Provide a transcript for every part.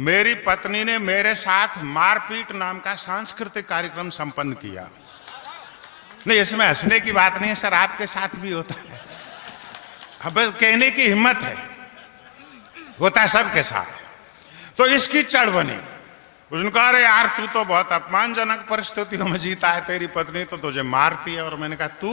मेरी पत्नी ने मेरे साथ मारपीट नाम का सांस्कृतिक कार्यक्रम संपन्न किया। नहीं, इसमें हंसने की बात नहीं है सर, आपके साथ भी होता है। अब कहने की हिम्मत है, होता है सबके साथ। तो इसकी चढ़ बनी। उसने कहा, अरे यार तू तो बहुत अपमानजनक परिस्थितियों में जीता है, तेरी पत्नी तो तुझे मारती है। और मैंने कहा तू?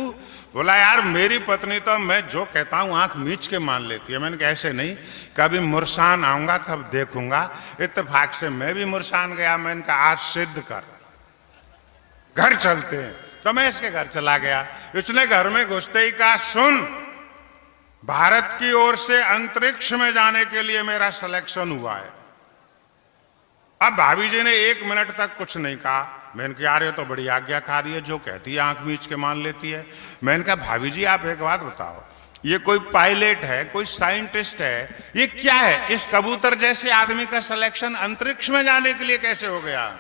बोला यार मेरी पत्नी तो मैं जो कहता हूं आंख मीच के मान लेती है। मैंने कहा ऐसे नहीं, कभी मुरसान आऊंगा तब देखूंगा। इत्तेफाक से मैं भी मुरसान गया। मैंने कहा आज सिद्ध कर, घर चलते हैं। तो मैं इसके घर चला गया। इसने घर में घुसते ही कहा, सुन, भारत की ओर से अंतरिक्ष में जाने के लिए मेरा सिलेक्शन हुआ है। अब भाभी जी ने 1 मिनट तक कुछ नहीं कहा। मैंने कहा यार ये तो बड़ी आज्ञाकारी है, जो कहती है आंख मीच के मान लेती है। मैंने कहा भाभी जी आप एक बात बताओ, ये कोई पायलट है, कोई साइंटिस्ट है, ये क्या है? इस कबूतर जैसे आदमी का सिलेक्शन अंतरिक्ष में जाने के लिए कैसे हो गया?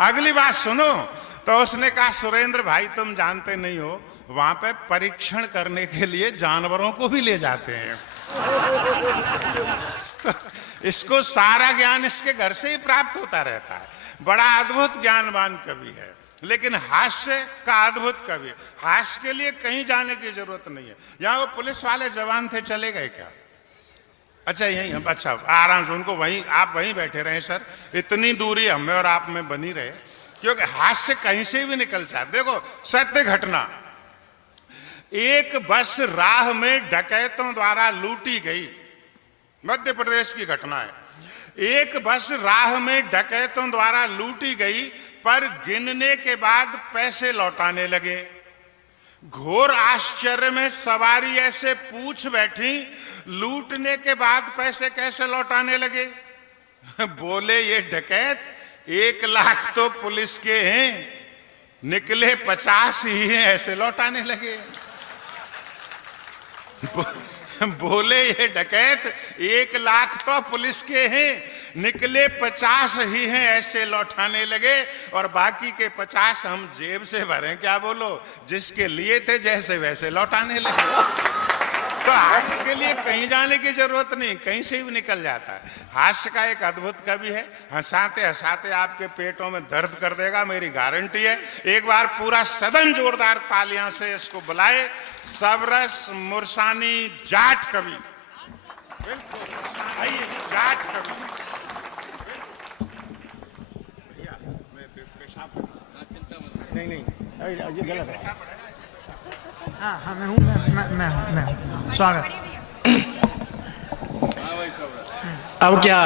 अगली बात सुनो। तो उसने कहा, सुरेंद्र भाई तुम जानते नहीं हो, वहां पे परीक्षण करने के लिए जानवरों को भी ले जाते हैं। इसको सारा ज्ञान इसके घर से ही प्राप्त होता रहता है। बड़ा अद्भुत ज्ञानवान कवि है, लेकिन हास्य का अद्भुत कवि है। हास्य के लिए कहीं जाने की जरूरत नहीं है। यहाँ वो पुलिस वाले जवान थे, चले गए क्या? अच्छा यही, अच्छा आराम से उनको वहीं, आप वहीं बैठे रहे सर, इतनी दूरी हमें और आप में बनी रहे, क्योंकि हास्य कहीं से भी निकल जाए। देखो सत्य घटना, एक बस राह में डकैतों द्वारा लूटी गई। मध्य प्रदेश की घटना है। एक बस राह में डकैतों द्वारा लूटी गई, पर गिनने के बाद पैसे लौटाने लगे। घोर आश्चर्य में सवारी ऐसे पूछ बैठी, लूटने के बाद पैसे कैसे लौटाने लगे? बोले ये डकैत 1 लाख तो पुलिस के हैं, निकले 50 ही हैं, ऐसे लौटाने लगे। बोले ये डकैत 1 लाख तो पुलिस के हैं, निकले 50 ही हैं, ऐसे लौटाने लगे। और बाकी के 50 हम जेब से भरें क्या? बोलो, जिसके लिए थे जैसे वैसे लौटाने लगे। तो हास्य के लिए कहीं जाने की जरूरत नहीं, कहीं से भी निकल जाता है। हास्य का एक अद्भुत कवि है, हंसाते हंसाते आपके पेटों में दर्द कर देगा, मेरी गारंटी है। एक बार पूरा सदन जोरदार तालियां से इसको बुलाए, सबरस मुरसानी जाट कवि। बिल्कुल जाट कवि। भैया मैं पेशाब नहीं ये गलत है। हाँ मैं हूँ स्वागत। अब क्या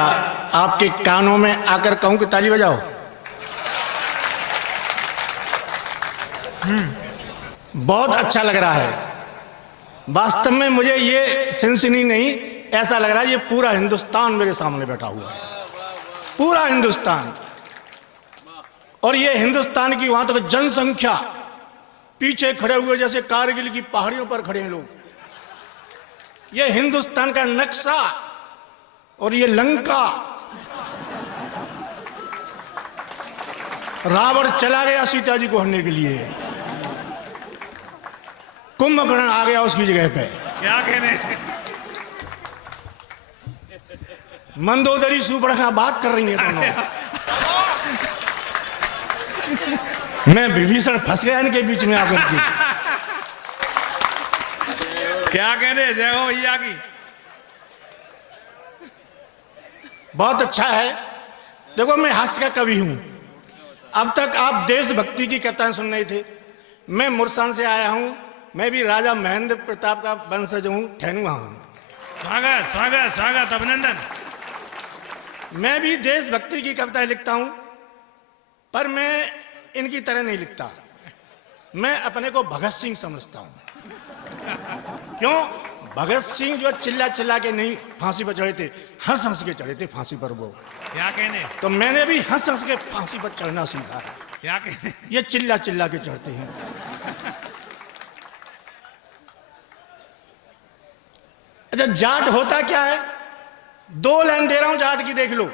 आपके कानों में आकर कहूं कि ताली बजाओ? बहुत अच्छा लग रहा है। वास्तव में मुझे ये सिनसिनी नहीं, ऐसा लग रहा है ये पूरा हिंदुस्तान मेरे सामने बैठा हुआ है, पूरा हिंदुस्तान। और ये हिंदुस्तान की वहां तक जनसंख्या, पीछे खड़े हुए जैसे कारगिल की पहाड़ियों पर खड़े हैं लोग। ये हिंदुस्तान का नक्शा और ये लंका। रावण चला गया सीता जी को हरने के लिए, कुंभकर्ण आ गया उसकी जगह पे। क्या कहने? मंदोदरी सुपर्णखा बात कर रही है दोनों। मैं विभीषण फंस गया इनके बीच में आकर के। क्या कहने? जय हो भैया की। बहुत अच्छा है। देखो मैं हास्य का कवि हूं। अब तक आप देशभक्ति की कथाएं सुन रहे थे। मैं मुरसान से आया हूं, मैं भी राजा महेंद्र प्रताप का वंशज हूं, ठहनुआ हूं। स्वागत स्वागत स्वागत, अभिनंदन। मैं भी देशभक्ति की कविताएं लिखता हूं, पर मैं इनकी तरह नहीं लिखता। मैं अपने को भगत सिंह समझता हूं। क्यों? भगत सिंह जो चिल्ला चिल्ला के नहीं फांसी पर चढ़े थे, हंस हंस के चढ़े थे फांसी पर वो। क्या कहने? तो मैंने भी हंस हंस के फांसी पर चढ़ना सीखा है। क्या कहने? ये चिल्ला चिल्ला के चढ़ते हैं। अच्छा, जाट होता क्या है? 2 लाइन दे रहा हूं जाट की, देख लो।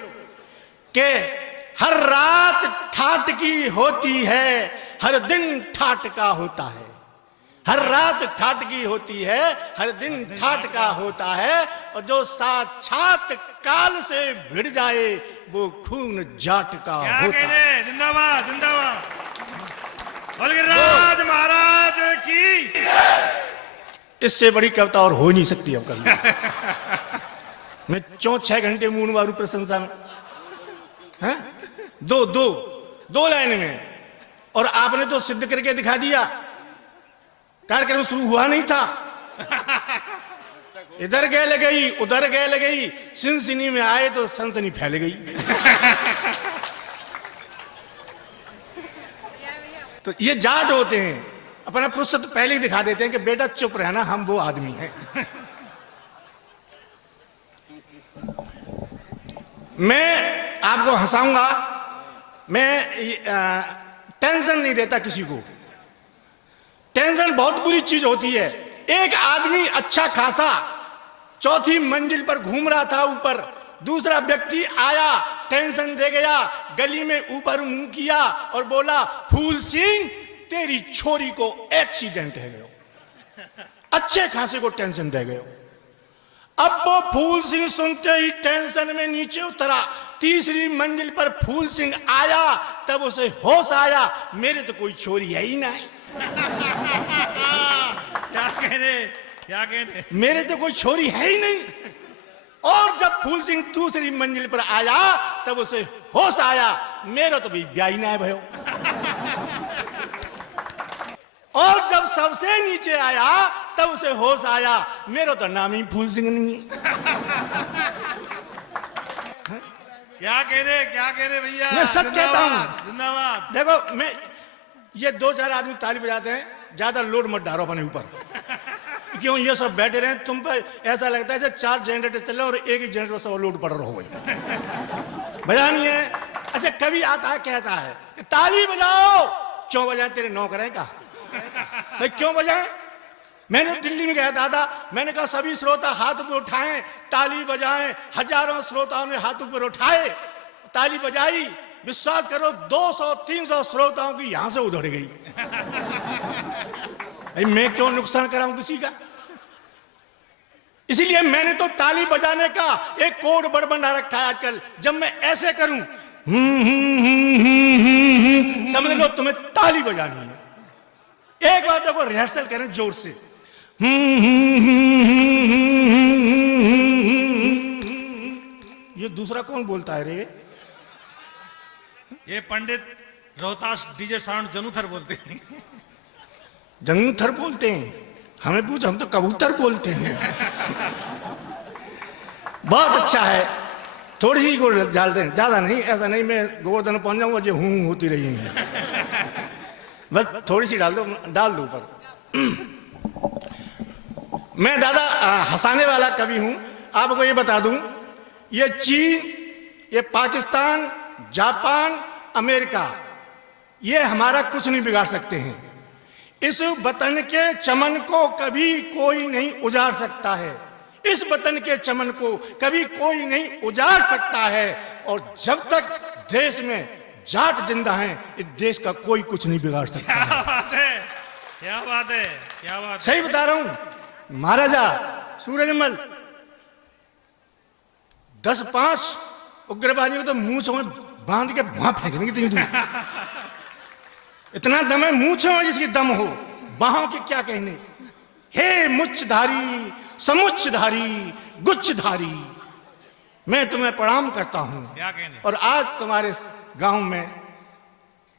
कि हर रात ठाट की होती है, हर दिन ठाट का होता है। हर रात ठाट की होती है, हर दिन ठाट का होता है, और जो साक्षात काल से भिड़ जाए वो खून जाट का क्या होता है। कहने, जिंदाबाद जिंदाबाद, बलगिरराज महाराज की। इससे बड़ी कविता और हो नहीं सकती अब कभी। मैं 4-6 घंटे मूड मारू प्रशंसा में, हैं? दो लाइन में, और आपने तो सिद्ध करके दिखा दिया। कार्यक्रम शुरू हुआ नहीं था, इधर गए लगई उधर गए लगई, सिनसिनी में आए तो सनसनी फैल गई। तो ये जाट होते हैं, अपना फुर्सत पहले ही दिखा देते हैं कि बेटा चुप रहना, हम वो आदमी हैं। मैं आपको हंसाऊंगा, मैं टेंशन नहीं देता किसी को। टेंशन बहुत बुरी चीज होती है। एक आदमी अच्छा खासा 4थी मंजिल पर घूम रहा था ऊपर, दूसरा व्यक्ति आया, टेंशन दे गया, गली में ऊपर मुंह किया और बोला, फूल सिंह तेरी छोरी को एक्सीडेंट है गयो। अच्छे खासे को टेंशन दे गयो। अब वो फूल सिंह सुनते ही टेंशन में नीचे उतरा, 3री मंजिल पर फूल सिंह आया, तब उसे होश आया, मेरे तो कोई छोरी है ही नहीं। क्या कहने, मेरे तो कोई छोरी है ही नहीं। और जब फूल सिंह 2री मंजिल पर आया, तब उसे होश आया, मेरा तो भी ब्याही ना है भयो। और जब सबसे नीचे आया, तब उसे होश आया, मेरा तो नाम ही फूल सिंह नहीं है। क्या कहने भैया, मैं सच कहता हूं। जिंदाबाद। देखो, मैं ये 2-4 आदमी ताली बजाते हैं, ज्यादा लोड मत डालो अपने ऊपर। क्यों ये सब बैठे रहे, तुम पर ऐसा लगता है जैसे 4 जनरेटर चल रहे और एक ही जनरेटर सब लोड पड़ रहा हो गई। बजानी है। अच्छा, कभी आता है कहता है कि ताली बजाओ। क्यों बजाए, तेरे नौकर है का? भाई क्यों बजाए? मैंने दिल्ली में गया दादा, मैंने कहा सभी श्रोता हाथ ऊपर उठाएं, ताली बजाएं। हजारों श्रोताओं ने हाथ ऊपर उठाए, ताली बजाई। विश्वास करो 200-300 श्रोताओं की यहां से उधड़ गई। मैं क्यों नुकसान कराऊं किसी का? इसीलिए मैंने तो ताली बजाने का एक कोड वर्ड बना रखा है आजकल। जब मैं ऐसे करूं, समझ लो तुम्हें ताली बजानी है। एक बार देखो, रिहर्सल करें जोर से। ये दूसरा कौन बोलता है रे? ये पंडित रोहतास डीजे साउंड जनुथर बोलते हैं। जंगूथर बोलते हैं। हमें पूछ, हम तो कबूतर बोलते हैं। बहुत अच्छा है। थोड़ी ही गुड़ डालते हैं, ज्यादा नहीं। ऐसा नहीं मैं गोवर्धन पहुंच जाऊंगा जो हूं होती रही है। बस थोड़ी सी डाल दो ऊपर। मैं दादा हंसाने वाला कवि हूं। आपको ये बता दूं, ये चीन, ये पाकिस्तान, जापान, अमेरिका, ये हमारा कुछ नहीं बिगाड़ सकते हैं। इस वतन के चमन को कभी कोई नहीं उजाड़ सकता है। इस वतन के चमन को कभी कोई नहीं उजाड़ सकता है। और जब तक देश में जाट जिंदा हैं, इस देश का कोई कुछ नहीं बिगाड़ सकता है। क्या बात है, क्या बात है, क्या बात है। सही बता रहा हूं। महाराजा सूरजमल 10-5 उग्रवादियों को तो मूंछों में बांध के वहां फेंक देंगे इतनी दूर। इतना दम है मूंछों में जिसकी दम हो, बाहों के क्या कहने। हे मुच्छधारी, समुच्छधारी, गुच्छधारी, मैं तुम्हें प्रणाम करता हूं। क्या कहने। और आज तुम्हारे गांव में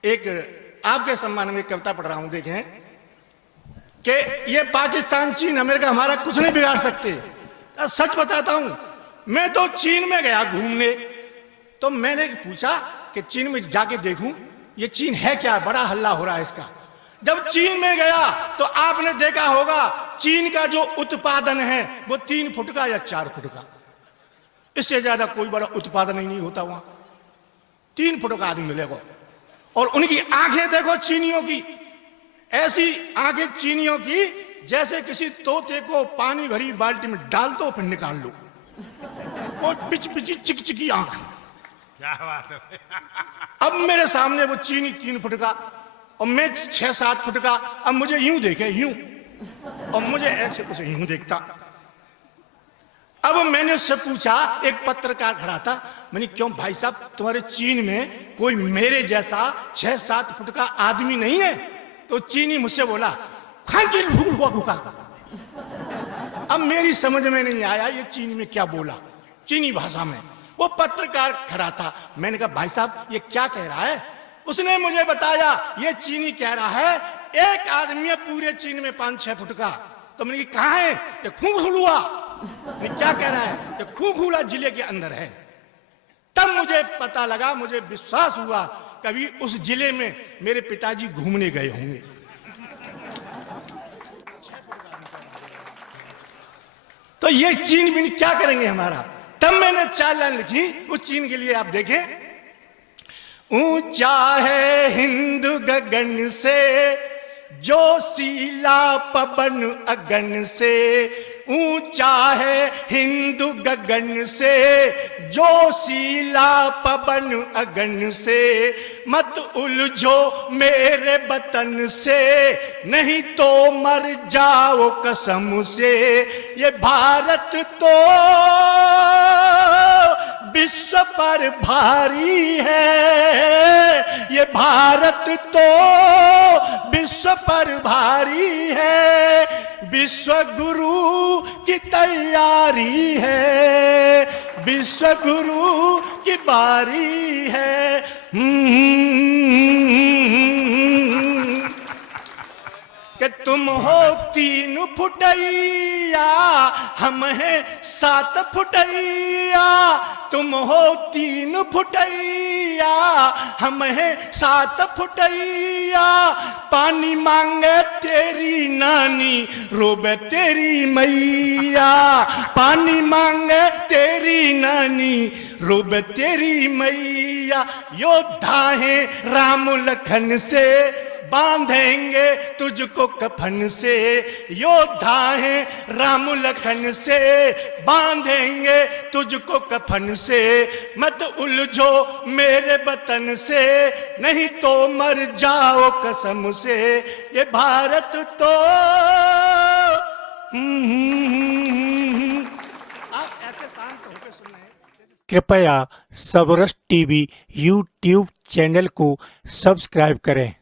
एक आपके सम्मान में कविता पढ़ रहा हूं। देखें कि ये पाकिस्तान, चीन, अमेरिका हमारा कुछ नहीं बिगाड़ सकते। सच बताता हूं, मैं तो चीन में गया घूमने, तो मैंने पूछा कि चीन में जाके देखूं ये चीन है क्या, बड़ा हल्ला हो रहा है इसका। जब चीन में गया तो आपने देखा होगा चीन का जो उत्पादन है वो 3 फुट का या 4 फुट का, इससे ज्यादा कोई बड़ा उत्पादन ही नहीं होता वहां। 3 फुट का आदमी मिलेगा। और उनकी आंखें देखो चीनियों की, ऐसी आंखें चीनियों की जैसे किसी तोते को पानी भरी बाल्टी में डाल दो फिर निकाल लो। वो पिच पिची चिकचिकी आंख। क्या बात है। अब मेरे सामने वो चीनी 3 फुट का और मैं 6-7 फुट का। अब मुझे यूं देखे, यूं और मुझे ऐसे उसे यूं देखता। अब मैंने उससे पूछा, एक पत्रकार खड़ा था, मैंने क्यों भाई साहब तुम्हारे चीन में कोई मेरे जैसा 6-7 फुट का आदमी नहीं है? तो चीनी मुझसे बोला खांची भूखा। अब मेरी समझ में नहीं आया ये चीनी में क्या बोला, चीनी भाषा में। वो पत्रकार खड़ा था, मैंने कहा भाई साहब ये क्या कह रहा है? उसने मुझे बताया ये चीनी कह रहा है एक आदमी है पूरे चीन में 5-6 फुट का। तो मैंने कहा कहाँ है? ये खूंखुलुआ। क्या कह रहा है? ये खूंखुला जिले के अंदर है। तब मुझे पता लगा, मुझे विश्वास हुआ कभी उस जिले में मेरे पिताजी घूमने गए होंगे। तो ये चीन भी क्या करेंगे हमारा? तब मैंने 4 लाइन लिखी उस चीन के लिए। आप देखें, ऊंचा है हिंद गगन से जो सीला पवन अगन से, ऊंचा है हिंदू गगन से जो सीला पवन अगन से, मत उलझो मेरे वतन से नहीं तो मर जाओ कसम से। ये भारत तो विश्व पर भारी है, ये भारत तो विश्व पर भारी है, विश्व गुरु की तैयारी है, विश्व गुरु की बारी है। कि तुम हो 3 फुटैया हम हैं 7 फुटैया, तुम हो 3 फुटैया हम हैं 7 फुटैया। पानी मांगे तेरी नानी रोबे तेरी मैया, पानी मांगे तेरी नानी रोबे तेरी मैया। योद्धा है राम लखन से बांधेंगे तुझको कफन से, योद्धा है राम लखन से बांधेंगे तुझको कफन से। मत उलझो मेरे वतन से नहीं तो मर जाओ कसम से। ये भारत तो आप ऐसे शांत होकर सुन रहे हैं। कृपया सबरस टीवी यूट्यूब चैनल को सब्सक्राइब करें।